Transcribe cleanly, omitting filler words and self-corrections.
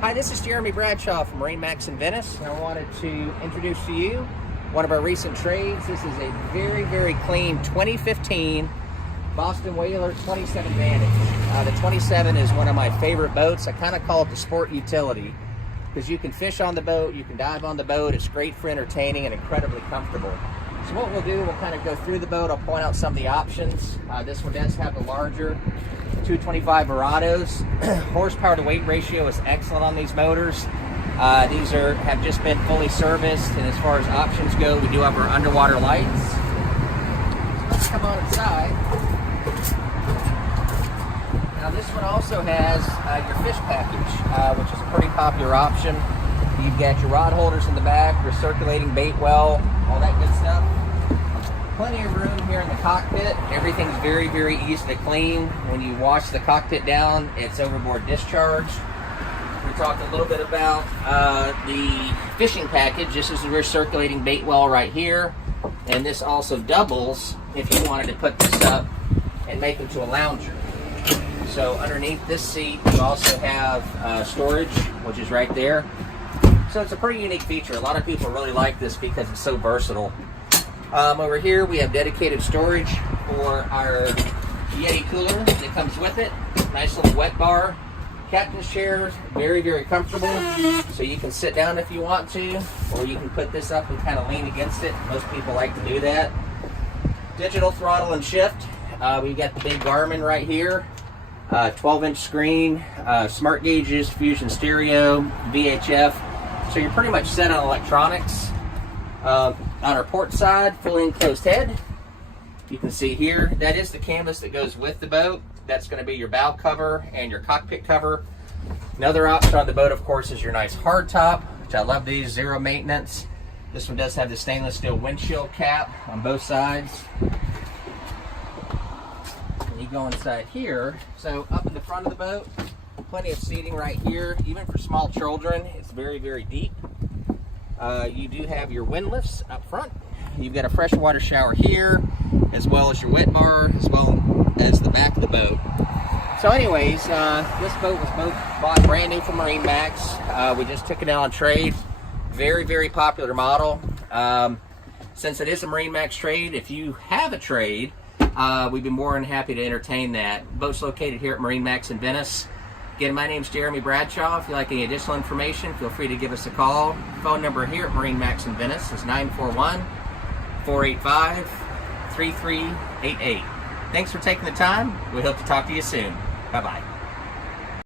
Hi, this is Jeremy Bradshaw from MarineMax Venice, and I wanted to introduce to you one of our recent trades. This is a very, very clean 2015 Boston Whaler 27 Vantage. The 27 is one of my favorite boats. I kind of call it the sport utility because you can fish on the boat, you can dive on the boat. It's great for entertaining and incredibly comfortable. So what we'll do, we'll kind of go through the boat. I'll point out some of the options. This one does have the larger 225 Verados. Horsepower to weight ratio is excellent on these motors. These have just been fully serviced, and as far as options go, we do have our underwater lights. So let's come on inside. Now this one also has your fish package, which is a pretty popular option. You've got your rod holders in the back, your circulating bait well, all that good stuff. Plenty of room here in the cockpit. Everything's very, very easy to clean. When you wash the cockpit down, it's overboard discharge. We talked a little bit about the fishing package. This is your circulating bait well right here. And this also doubles if you wanted to put this up and make it to a lounger. So underneath this seat, you also have storage, which is right there. So it's a pretty unique feature. A lot of people really like this because it's so versatile. Over here we have dedicated storage for our Yeti cooler that comes with it. Nice little wet bar. Captain's chair, very, very comfortable. So you can sit down if you want to, or you can put this up and kind of lean against it. Most people like to do that. Digital throttle and shift. We've got the big Garmin right here. 12-inch screen, smart gauges, fusion stereo, VHF. So you're pretty much set on electronics. On our port side, fully enclosed head. You can see here, that is the canvas that goes with the boat. That's going to be your bow cover and your cockpit cover. Another option on the boat, of course, is your nice hardtop, which I love these, zero maintenance. This one does have the stainless steel windshield cap on both sides. And you go inside here, so up in the front of the boat, plenty of seating right here. Even for small children, it's very, very deep. You do have your windlifts up front. You've got a freshwater shower here, as well as your wet bar, as well as the back of the boat. So anyways, this boat was bought brand new from MarineMax. We just took it out on trade. Very, very popular model. Since it is a MarineMax trade, if you have a trade, we'd be more than happy to entertain that. Boat's located here at MarineMax Venice. Again, my name's Jeremy Bradshaw. If you'd like any additional information, feel free to give us a call. Phone number here at MarineMax Venice is 941-485-3388. Thanks for taking the time. We hope to talk to you soon. Bye-bye.